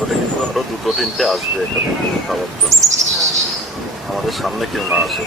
ওটা কিন্তু আরো দুটো তিনটে আসবে এখানে খাবার জন্য, আমাদের সামনে কেউ না আসে।